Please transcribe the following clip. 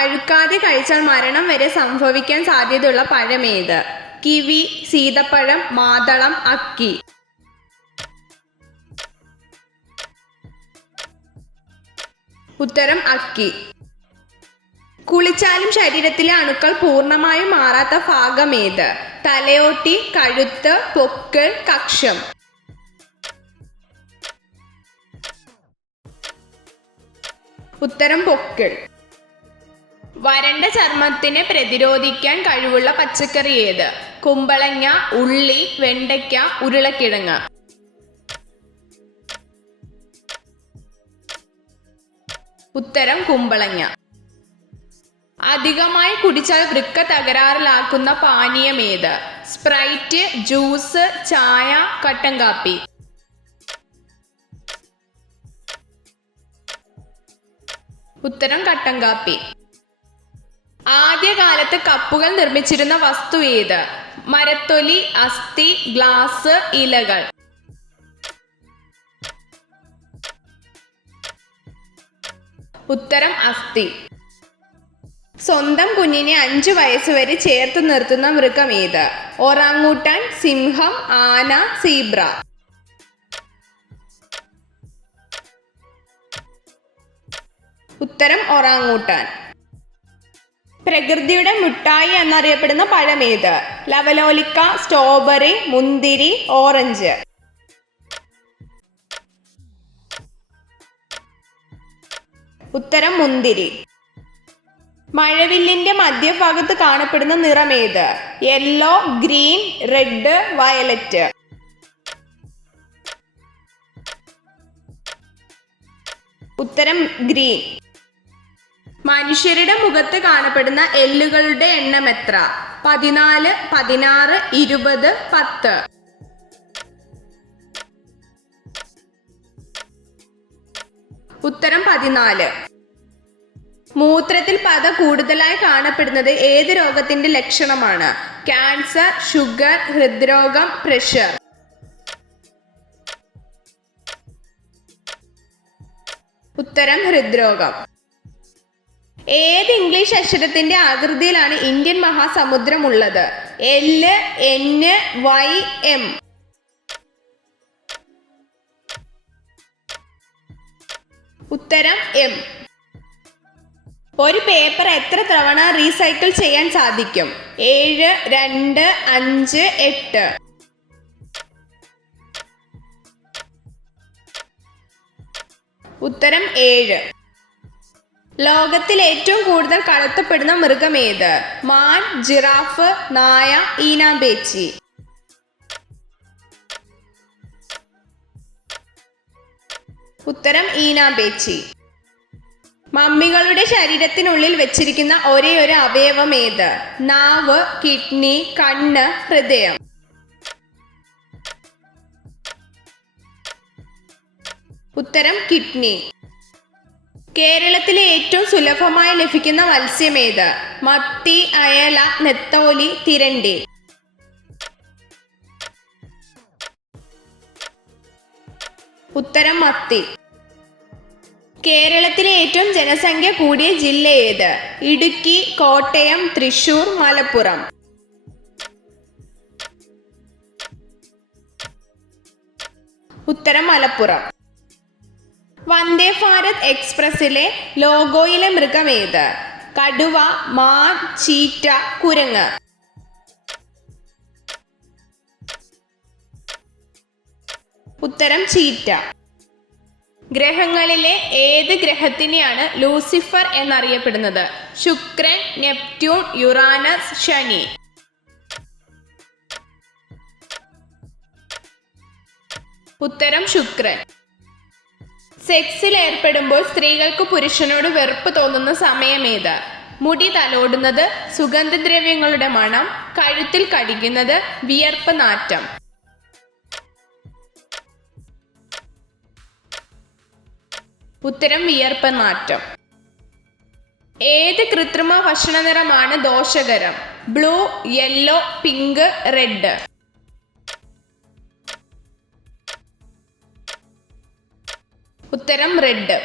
പഴുക്കാതെ കഴിച്ചാൽ മരണം വരെ സംഭവിക്കാൻ സാധ്യതയുള്ള പഴമേത്? കിവി, സീതപ്പഴം, മാതളം, അക്കി. ഉത്തരം അക്കി. കുളിച്ചാലും ശരീരത്തിലെ അണുക്കൾ പൂർണ്ണമായും മാറാത്ത ഭാഗമേത്? തലയോട്ടി, കഴുത്ത്, പൊക്കിൾ, കക്ഷം. ഉത്തരം പൊക്കിൾ. വരണ്ട ചർമ്മത്തിനെ പ്രതിരോധിക്കാൻ കഴിവുള്ള പച്ചക്കറി ഏത്? കുമ്പളങ്ങ, ഉള്ളി, വെണ്ടയ്ക്ക, ഉരുളക്കിഴങ്ങ്. ഉത്തരം കുമ്പളങ്ങ. അധികമായി കുടിച്ചാൽ വൃക്ക തകരാറിലാക്കുന്ന പാനീയമേത്? സ്പ്രൈറ്റ്, ജ്യൂസ്, ചായ, കട്ടൻ കാപ്പി. ഉത്തരം കട്ടൻ കാപ്പി. ആദ്യകാലത്ത് കപ്പുകൾ നിർമ്മിച്ചിരുന്ന വസ്തു ഏത്? മരത്തൊലി, അസ്ഥി, ഗ്ലാസ്, ഇലകൾ. ഉത്തരം അസ്ഥി. സ്വന്തം കുഞ്ഞിനെ 5 വയസ്സുവരെ ചേർത്ത് നിർത്തുന്ന മൃഗം ഏത്? ഒറാങ്ങൂട്ടാൻ, സിംഹം, ആന, സീബ്ര. ഉത്തരം ഒറാങ്ങൂട്ടാൻ. പ്രകൃതിയുടെ മിഠായി എന്നറിയപ്പെടുന്ന പഴമേത്? ലവലോലിക്ക, സ്ട്രോബെറി, മുന്തിരി, ഓറഞ്ച്. ഉത്തരം മുന്തിരി. മഴവില്ലിന്റെ മധ്യഭാഗത്ത് കാണപ്പെടുന്ന നിറമേത്? Yellow, green, red, violet. ഉത്തരം ഗ്രീൻ. മനുഷ്യരുടെ മുഖത്ത് കാണപ്പെടുന്ന എല്ലുകളുടെ എണ്ണം എത്ര? 14, 16, 20, 10. ഉത്തരം 14. മൂത്രത്തിൽ പത കൂടുതലായി കാണപ്പെടുന്നത് ഏത് രോഗത്തിന്റെ ലക്ഷണമാണ്? ക്യാൻസർ, ഷുഗർ, ഹൃദ്രോഗം, പ്രഷർ. ഉത്തരം ഹൃദ്രോഗം. ഏത് ഇംഗ്ലീഷ് അക്ഷരത്തിന്റെ ആകൃതിയിലാണ് ഇന്ത്യൻ മഹാസമുദ്രം ഉള്ളത്? L, N, Y, M. ഉത്തരം M. ഒരു പേപ്പർ എത്ര തവണ റീസൈക്കിൾ ചെയ്യാൻ സാധിക്കും? 7, 2, 5, 8. ഉത്തരം 7. ലോകത്തിൽ ഏറ്റവും കൂടുതൽ കടത്തപ്പെടുന്ന മൃഗം ഏത്? മാൻ, ജിറാഫ്, നായ, ഈനാമ്പേച്ചി. ഉത്തരം ഈനാമ്പേച്ചി. മമ്മികളുടെ ശരീരത്തിനുള്ളിൽ വെച്ചിരിക്കുന്ന ഒരേ ഒരു അവയവം ഏത്? നാവ്, കിഡ്നി, കണ്ണ്, ഹൃദയം. ഉത്തരം കിഡ്നി. കേരളത്തിലെ ഏറ്റവും സുലഭമായി ലഭിക്കുന്ന മത്സ്യം ഏത്? മത്തി, അയല, നെത്തോലി, തിരണ്ടി. ഉത്തരം മത്തി. കേരളത്തിലെ ഏറ്റവും ജനസംഖ്യ കൂടിയ ജില്ല ഏത്? ഇടുക്കി, കോട്ടയം, തൃശൂർ, മലപ്പുറം. ഉത്തരം മലപ്പുറം. വന്ദേ ഭാരത് എക്സ്പ്രസിലെ ലോഗോയിലെ മൃഗം ഏത്? കടുവ, മാൻ, ചീറ്റ, കുരങ്ങ്. ഉത്തരം ചീറ്റ. ഗ്രഹങ്ങളിലെ ഏത് ഗ്രഹത്തിനെയാണ് ലൂസിഫർ എന്നറിയപ്പെടുന്നത്? ശുക്രൻ, നെപ്റ്റ്യൂൺ, യുറാനസ്, ശനി. ഉത്തരം ശുക്രൻ. സെക്സിൽ ഏർപ്പെടുമ്പോൾ സ്ത്രീകൾക്ക് പുരുഷനോട് വെറുപ്പ് തോന്നുന്ന സമയമേത്? മുടി തലോടുന്നത്, സുഗന്ധദ്രവ്യങ്ങളുടെ മണം, കഴുത്തിൽ കടിക്കുന്നത്, വിയർപ്പ് നാറ്റം. ഉത്തരം വിയർപ്പ് നാറ്റം. ഏത് കൃത്രിമ ഭക്ഷണ നിറമാണ് ദോഷകരം? Blue, yellow, pink, red. ഉത്തരം റെഡ്.